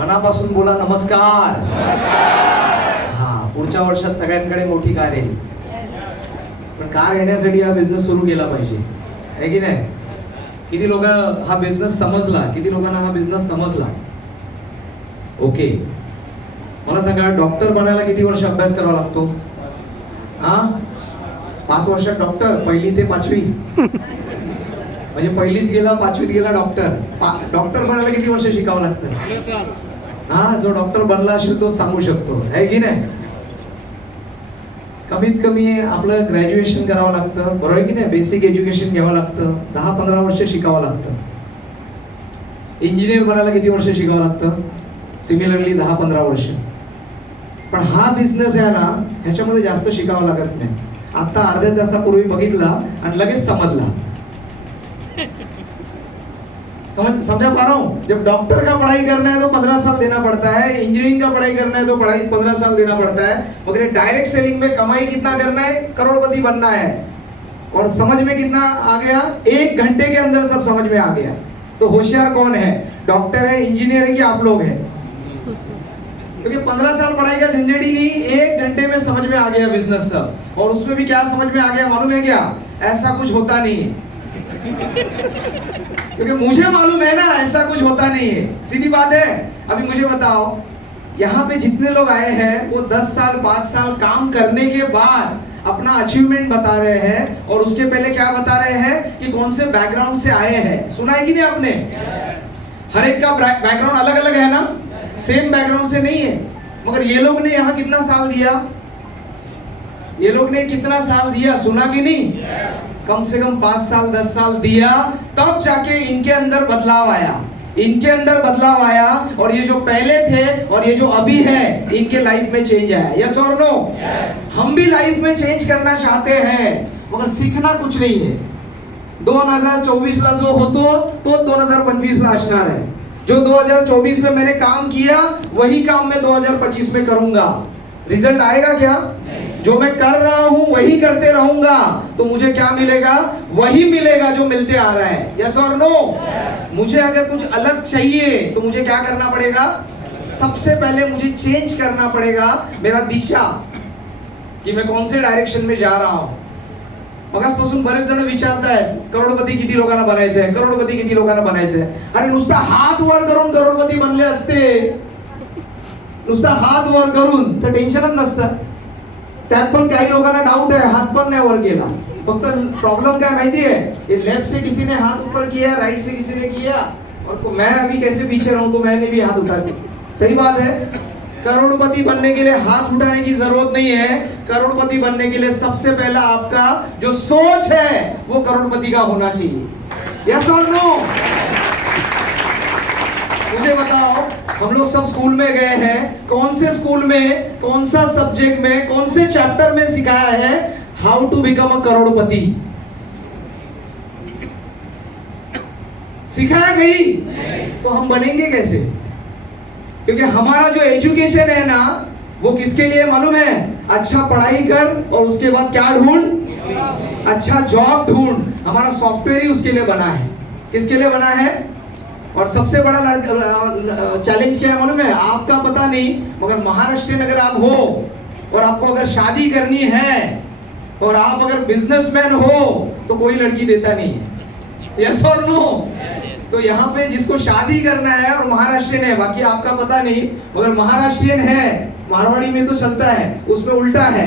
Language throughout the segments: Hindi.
मनापासून बोला नमस्कार. हा, पुढच्या वर्षात सगळ्यांकडे मोठी कार येईल. पण कार येण्यासाठी हा बिझनेस सुरू केला पाहिजे, आहे की नाही? किती लोक हा बिझनेस समजला? किती लोकांना हा बिझनेस समजला? ओके, मला सांगा, डॉक्टर बनायला किती वर्ष अभ्यास करावा लागतो? हा, 5 वर्षात डॉक्टर, 1ली ते 5वी. म्हणजे 1लीत गेला 5वीत गेला डॉक्टर. डॉक्टर बनायला किती वर्ष शिकावं लागतं? हा, जो डॉक्टर बनला असेल तो सांगू शकतो, आहे की नाही? कमीत कमी आपलं ग्रॅज्युएशन करावं लागतं, बरोबर आहे की नाही? बेसिक एज्युकेशन घ्यावं लागतं, 10-15 वर्ष शिकावं लागतं. इंजिनियर बनायला किती वर्ष शिकावं लागतं? सिमिलरली 10-15 वर्ष. पण हा बिझनेस आहे ना, ह्याच्यामध्ये जास्त शिकावं लागत नाही. आता अर्ध्या तासापूर्वी बघितला आणि लगेच समजला. समझा पा रहा हूँ? जब डॉक्टर का पढ़ाई करना है तो 15 साल देना पड़ता है, इंजीनियरिंग का पढ़ाई करना है तो 15 साल देना पड़ता है, मगर डायरेक्ट सेलिंग में कमाई कितना करना है? करोड़पति बनना है. और समझ में कितना आ गया? 1 घंटे के अंदर सब समझ में आ गया. तो होशियार कौन है? डॉक्टर है, इंजीनियर है कि आप लोग हैं? क्योंकि 15 साल पढ़ाई का झंझट ही नहीं, 1 घंटे में समझ में आ गया बिजनेस सब. और उसमें भी क्या समझ में आ गया मालूम है क्या? ऐसा कुछ होता नहीं है. क्योंकि मुझे मालूम है ना, ऐसा कुछ होता नहीं है. सीधी बात है. अभी मुझे बताओ, यहाँ पे जितने लोग आए हैं वो 10 साल 5 साल काम करने के बाद अपना अचीवमेंट बता रहे हैं, और उसके पहले क्या बता रहे हैं कि कौन से बैकग्राउंड से आए हैं. सुना है कि नहीं आपने? हर एक का बैकग्राउंड अलग अलग है ना, सेम बैकग्राउंड से नहीं है. मगर ये लोग ने यहाँ कितना साल दिया? ये लोग ने कितना साल दिया? सुना कि नहीं? कम से कम 5 साल 10 साल दिया, तब जाके इनके अंदर बदलाव आया. इनके अंदर बदलाव आया, और ये जो पहले थे और ये जो अभी है, इनके लाइफ में चेंज आया. यस और नो? हम भी लाइफ में चेंज करना चाहते हैं, मगर सीखना कुछ नहीं है. 2024 ला जो होतो तो 2025 ला असणार है. जो 2024 में मैंने काम किया वही काम मैं 2025 में करूंगा. रिजल्ट आएगा क्या? जो मैं कर रहा हूं वही करते रहूंगा, तो मुझे क्या मिलेगा? वही मिलेगा जो मिलते आ रहा है. यस और नो? मुझे अगर कुछ अलग चाहिए तो मुझे क्या करना पड़ेगा? सबसे पहले मुझे चेंज करना पड़ेगा मेरा दिशा, कि मैं कौन से डायरेक्शन में जा रहा हूं. मगासपासून बरेच जण विचारतायत, करोडपती किती लोकांना बनायचंय, करोडपती किती लोकांना बनायचंय. अरे नुसता हात वर करून करोडपती बनले असते, नुसता हात वर करून तर टेन्शनच नसतं. त्यात पण काही लोकांना डाउट है, हाथ पण नहीं वर केला. फक्त प्रॉब्लम क्या माहिती है? ये लेफ्ट से किसी ने हाथ ऊपर किया, राइट से किसी ने किया, और मैं अभी कैसे पीछे रहूं, तो मैंने भी हाथ उठा के. सही बात है. करोड़पति बनने के लिए हाथ उठाने की जरूरत नहीं है. करोड़पति बनने के लिए सबसे पहला आपका जो सोच है वो करोड़पति का होना चाहिए. यस और नो? मुझे बताओ, हम लोग सब स्कूल में गए हैं, कौन से स्कूल में, कौन सा सब्जेक्ट में, कौन से चैप्टर में सिखाया है हाउ टू बिकम अ करोड़पति? सिखाया कहीं? तो हम बनेंगे कैसे? क्योंकि हमारा जो एजुकेशन है ना, वो किसके लिए मालूम है? अच्छा पढ़ाई कर और उसके बाद क्या ढूंढ? अच्छा जॉब ढूंढ. हमारा सॉफ्टवेयर ही उसके लिए बना है. किसके लिए बना है? और सबसे बड़ा चैलेंज क्या है मालूम है? आपका पता नहीं, मगर महाराष्ट्रियन अगर आप हो और आपको अगर शादी करनी है और आप अगर बिजनेसमैन हो तो कोई लड़की देता नहीं है. यस और नो? तो यहाँ पे जिसको शादी करना है और महाराष्ट्रियन है, बाकी आपका पता नहीं, मगर महाराष्ट्रियन है, मारवाड़ी में तो चलता है, उसमें उल्टा है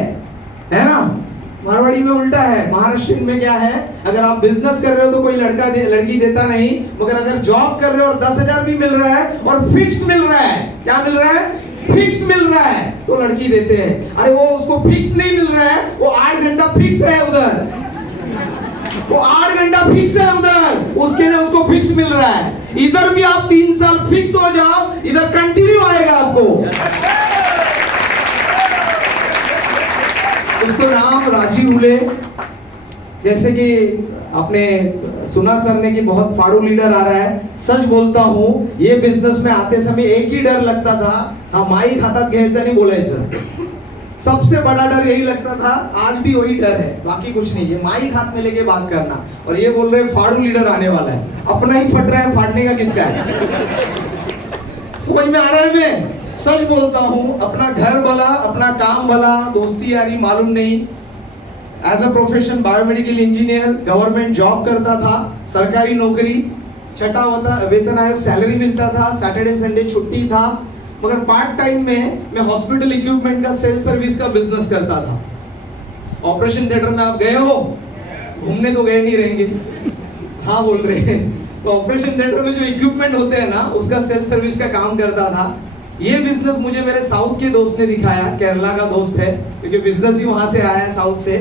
ना? मारवाड़ी में उल्टा है. महाराष्ट्र में क्या है? अगर आप बिजनेस कर रहे हो तो कोई लड़की देता नहीं, मगर अगर जॉब कर रहे हो और 10,000 भी मिल रहा है और फिक्स्ड मिल रहा है, क्या मिल रहा है? फिक्स्ड मिल रहा है, तो लड़की देते हैं. अरे वो उसको फिक्स नहीं मिल रहा है, वो 8 घंटा फिक्स है उधर, वो 8 घंटा फिक्स है उधर, उसके लिए उसको फिक्स मिल रहा है. इधर भी आप 3 साल फिक्स हो जाओ, इधर कंटिन्यू आएगा आपको. उसको नाम राजीव हुले. जैसे कि आपने सुना सर ने कि बहुत फाड़ू लीडर आ रहा है. सच बोलता हूँ, ये बिजनेस में आते समय एक ही डर लगता था, हाँ माईक हातात घ्यायचं नाही बोलायचं. सबसे बड़ा डर यही लगता था, आज भी वही डर है, बाकी कुछ नहीं है. माइक हाथ में लेके बात करना. और ये बोल रहे फाड़ू लीडर आने वाला है, अपना ही फट रहा है, फाड़ने का किसका है? समझ में आ रहा है? मैं सच बोलता हूँ, अपना घर भला, अपना काम भला, दोस्ती यारी मालूम नहीं। As a profession biomedical engineer, government job करता था, सरकारी नौकरी, छठा होता वेतन आयोग, सैलरी मिलता था, सैटरडे संडे छुट्टी था। मगर पार्ट टाइम में मैं हॉस्पिटल इक्विपमेंट का सेल सर्विस का बिजनेस करता था। ऑपरेशन थिएटर में आप गए हो? घूमने तो गए नहीं रहेंगे, हाँ बोल रहे हैं। तो ऑपरेशन थिएटर में जो इक्विपमेंट होते हैं ना, उसका सेल सर्विस का काम करता था। ये बिजनेस मुझे मेरे साउथ के दोस्त ने दिखाया, केरला का दोस्त है, क्योंकि बिजनेस ही वहां से आया है, साउथ से।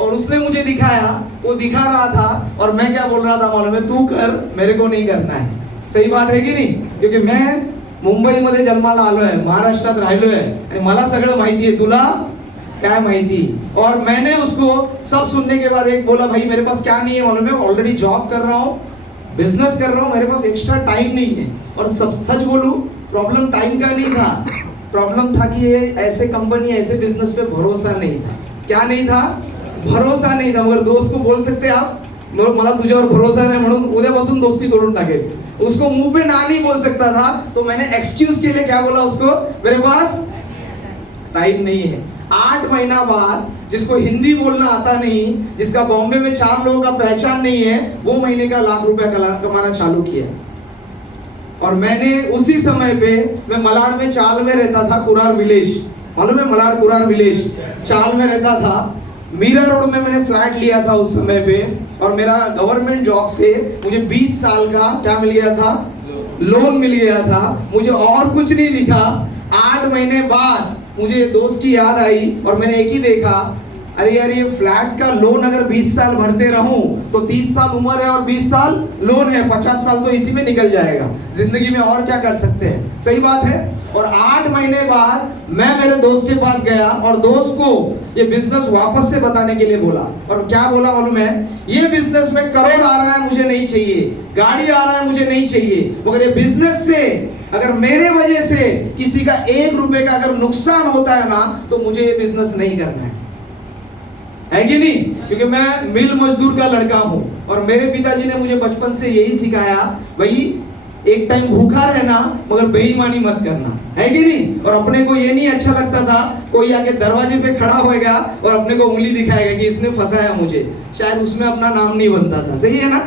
और उसने मुझे दिखाया, वो दिखा रहा था और मैं क्या बोल रहा था मालूम है? तू कर, मेरे को नहीं करना है। सही बात है की नहीं? क्योंकि मैं मुंबईमध्ये जन्माला आलोय, महाराष्ट्रात राहिलोय आणि मला सगळं माहिती आहे, तुला क्या माहिती। और मैंने उसको सब सुनने के बाद एक बोला, भाई मेरे पास क्या नहीं है मालूम है? ऑलरेडी जॉब कर रहा हूँ, बिजनेस कर रहा हूँ, मेरे पास एक्स्ट्रा टाइम नहीं है। और सच बोलूं, प्रॉब्लम टाइम का नहीं था, प्रॉब्लम था कि ये ऐसे कंपनी, ऐसे बिजनेस पे भरोसा नहीं था। क्या नहीं था? भरोसा नहीं था। मगर दोस्त को बोल सकते आप, मला तुझ्यावर भरोसा नाही म्हणून उद्यापासून दोस्ती तोडून टाकेल। उसको मुंह पे ना नहीं बोल सकता था, तो मैंने एक्सक्यूज के लिए क्या बोला उसको? मेरे पास टाइम नहीं है। 8 महीना बाद, जिसको हिंदी बोलना आता नहीं, जिसका बॉम्बे में 4 लोगों का पहचान नहीं है, वो महीने का लाख रुपया कमाना चालू किया। और मैंने उसी समय पे, मैं मलाड में चाल में रहता था, कुरार विलेज, मालूम है मलाड कुरार विलेज, चाल में रहता था। मीरा रोड में मैंने फ्लैट लिया था उस समय पे। और मेरा गवर्नमेंट जॉब से मुझे 20 साल का क्या मिल गया था? लोन मिल गया था। मुझे और कुछ नहीं दिखा। 8 महीने बाद मुझे दोस्त की याद आई और मैंने एक ही देखा, अरे यार ये फ्लैट का लोन अगर 20 साल भरते रहूं तो 30 साल उम्र है और 20 साल लोन है, 50 साल तो इसी में निकल जाएगा। जिंदगी में और क्या कर सकते हैं? सही बात है। और 8 महीने बाद मैं मेरे दोस्त के पास गया और दोस्त को ये बिजनेस वापस से बताने के लिए बोला। और क्या बोला मालूम है? ये बिजनेस में करोड़ आ रहा है, मुझे नहीं चाहिए, गाड़ी आ रहा है, मुझे नहीं चाहिए, मगर ये बिजनेस से अगर मेरे वजह से किसी का 1 रुपए का अगर नुकसान होता है ना, तो मुझे ये बिजनेस नहीं करना है कि नहीं? क्योंकि मैं मिल मजदूर का लड़का हूं और मेरे पिताजी ने मुझे बचपन से यही सिखाया, भाई एक टाइम भूखा रहना मगर बेईमानी मत करना, है कि नहीं? और अपने को ये नहीं अच्छा लगता था कोई आके दरवाजे पे खड़ा होएगा और अपने को उंगली दिखाएगा कि इसने फंसाया मुझे, शायद उसमें अपना नाम नहीं बनता था। सही है ना?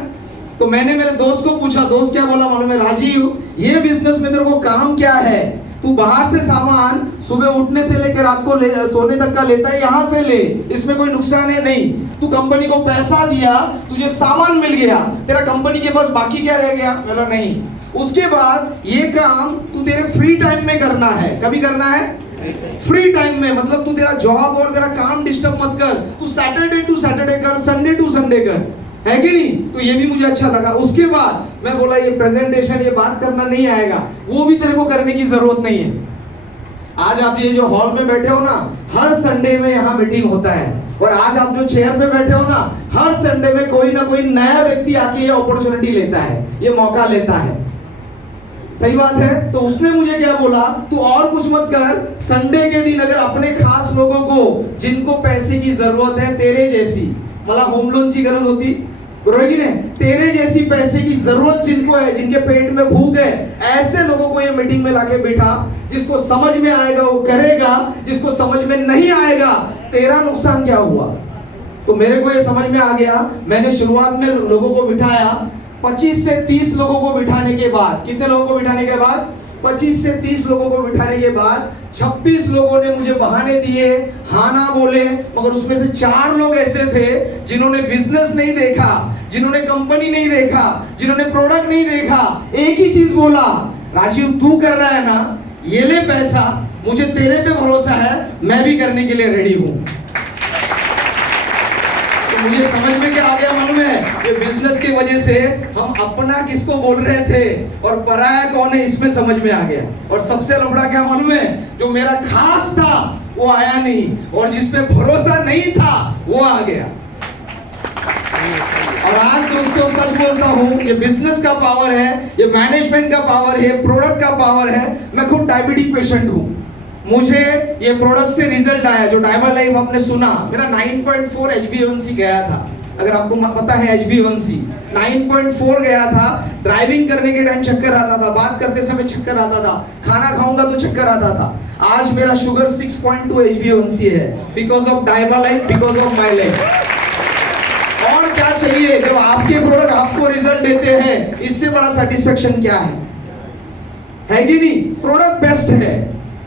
तो मैंने मेरे दोस्त को पूछा, दोस्त क्या बोला मालूम है? राजीव, ये बिजनेस में तेरे को काम क्या है? तू बाहर से सामान सुबह उठने से लेकर रात को सोने तक का लेता है, यहाँ से ले, इसमें कोई नुकसान है नहीं। तू कंपनी को पैसा दिया, तुझे सामान मिल गया, तेरा कंपनी के पास बाकी क्या रह गया? बोला नहीं। उसके बाद ये काम तू तेरे फ्री टाइम में करना है। कभी करना है? फ्री टाइम में, मतलब तू तेरा जॉब और तेरा काम डिस्टर्ब मत कर, तू सैटरडे टू सैटरडे कर, संडे टू संडे कर, है कि नहीं? तो ये भी मुझे अच्छा लगा। उसके बाद मैं बोला ये प्रेजेंटेशन, ये बात करना नहीं आएगा, वो भी तेरे को करने की जरूरत नहीं है। आज आप ये जो हॉल में बैठे हो ना, हर संडे में यहाँ मीटिंग होता है। और आज आप जो चेयर पे बैठे हो ना, हर संडे में कोई ना कोई नया व्यक्ति आके ये अपॉर्चुनिटी लेता है, ये मौका लेता है। सही बात है। तो उसने मुझे क्या बोला, तू और कुछ मत कर, संडे के दिन अगर अपने खास लोगों को, जिनको पैसे की जरूरत है, तेरे जैसी, मला होम लोन की गरज होती, बरोबर की नहीं? तेरे जैसी पैसे की जरूरत जिनको है, जिनके पेट में भूख है, ऐसे लोगों को ये मीटिंग में लाके बिठा। जिसको समझ में आएगा वो करेगा, जिसको समझ में नहीं आएगा, तेरा नुकसान क्या हुआ? तो मेरे को ये समझ में आ गया। मैंने शुरुआत में लोगों को बिठाया, 25 से 30 लोगों को बिठाने के बाद, कितने लोगों को बिठाने के बाद? 25 से 30 लोगों को बिठाने के बाद 26 लोगों ने मुझे बहाने दिए, हाँ ना बोले। मगर उसमें से 4 लोग ऐसे थे जिन्होंने बिजनेस नहीं देखा, जिन्होंने कंपनी नहीं देखा, जिन्होंने प्रोडक्ट नहीं देखा। एक ही चीज बोला, राजीव तू कर रहा है ना, ये ले पैसा, मुझे तेरे पे भरोसा है, मैं भी करने के लिए रेडी हूं। तो मुझे समझ में क्या आ गया मालूम है? ये बिजनेस की वजह से हम अपना किसको बोल रहे थे और पराया कौन है, इसमें समझ में आ गया। और सबसे लफड़ा क्या मालूम है? जो मेरा खास था वो आया नहीं, और जिस पे भरोसा नहीं था वो आ गया। और आज दोस्तों सच बोलता हूँ, ये बिजनेस का पावर है, ये मैनेजमेंट का पावर है, प्रोडक्ट का पावर है। मैं खुद डायबिटिक पेशेंट हूँ, मुझे ये प्रोडक्ट से रिजल्ट आया, जो डायबर लाइफ आपने सुना, मेरा 9.4 HbA1c गया था। अगर आपको पता है HbA1c 9.4 गया था। ड्राइविंग करने के टाइम चक्कर आता था, बात करते समय चक्कर आता था, खाना खाऊंगा तो चक्कर आता था। आज मेरा शुगर 6.2 HbA1c है, because of डाइवा life, because of my life. और क्या चाहिए? जब आपके प्रोडक्ट आपको रिजल्ट देते हैं, इससे बड़ा सेटिस्फेक्शन क्या है कि नहीं? प्रोडक्ट बेस्ट है।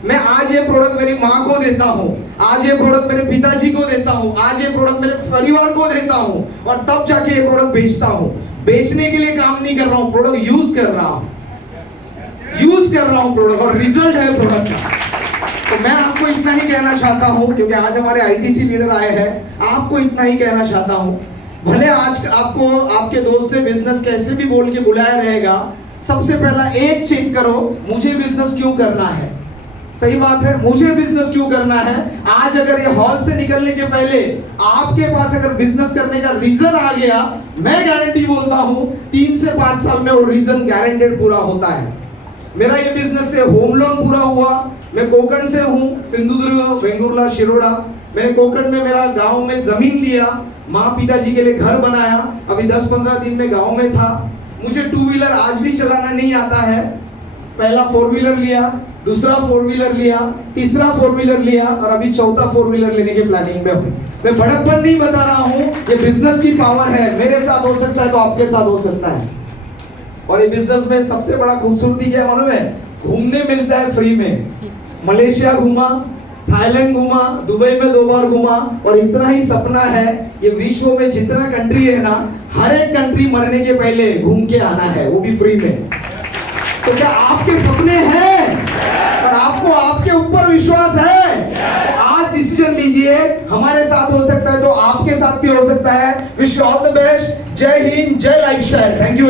मैं आज ये प्रोडक्ट मेरी माँ को देता हूँ, आज ये प्रोडक्ट मेरे पिताजी को देता हूँ, आज ये प्रोडक्ट मेरे परिवार को देता हूँ, और तब जाके ये प्रोडक्ट बेचता हूँ। बेचने के लिए काम नहीं कर रहा हूँ, प्रोडक्ट यूज कर रहा हूँ, प्रोडक्ट, और रिजल्ट है प्रोडक्ट का। तो मैं आपको इतना ही कहना चाहता हूँ, क्योंकि आज हमारे ITC लीडर आए हैं, आपको इतना ही कहना चाहता हूँ। भले आज आपको आपके दोस्त ने बिजनेस कैसे भी बोल के बुलाया रहेगा, सबसे पहला एक चेक करो, मुझे बिजनेस क्यों करना है। सही बात है, मुझे बिजनेस क्यों करना है। आज अगर ये हॉल से निकलने के पहले आपके पास अगर बिजनेस करने का रीजन आ गया, मैं गारंटी बोलता हूं 3 से 5 साल में वो रीजन गारंटेड पूरा होता है। मेरा ये बिजनेस से होम लोन पूरा हुआ। मैं कोकण से हूँ, सिंधुदुर्ग, वेंगुर्ला, शिरोडा। मैंने कोकण में मेरा गांव में जमीन लिया, माँ पिताजी के लिए घर बनाया। अभी 10-15 दिन में गांव में था। मुझे 2 व्हीलर आज भी चलाना नहीं आता है। पहला 4 व्हीलर लिया, दूसरा 4 व्हीलर लिया, तीसरा 4 व्हीलर लिया, और अभी चौथा 4 व्हीलर लेने के प्लानिंग में हूँ। मैं बड़कपन नहीं बता रहा हूँ, ये बिजनेस की पावर है। मेरे साथ हो सकता है तो आपके साथ हो सकता है। और ये बिजनेस में सबसे बड़ा खूबसूरती क्या मालूम है? घूमने मिलता है फ्री में। मलेशिया घूमा, थाईलैंड घूमा, दुबई में 2 बार घूमा, और इतना ही सपना है, ये विश्व में जितना कंट्री है ना, हर एक कंट्री मरने के पहले घूम के आना है, वो भी फ्री में। तो क्या आपके सपने हैं और आपको आपके ऊपर विश्वास है? तो आज डिसीजन लीजिए। हमारे साथ हो सकता है तो आपके साथ भी हो सकता है। Wish you all the best. जय हिंद, जय लाइफस्टाइल। Thank you.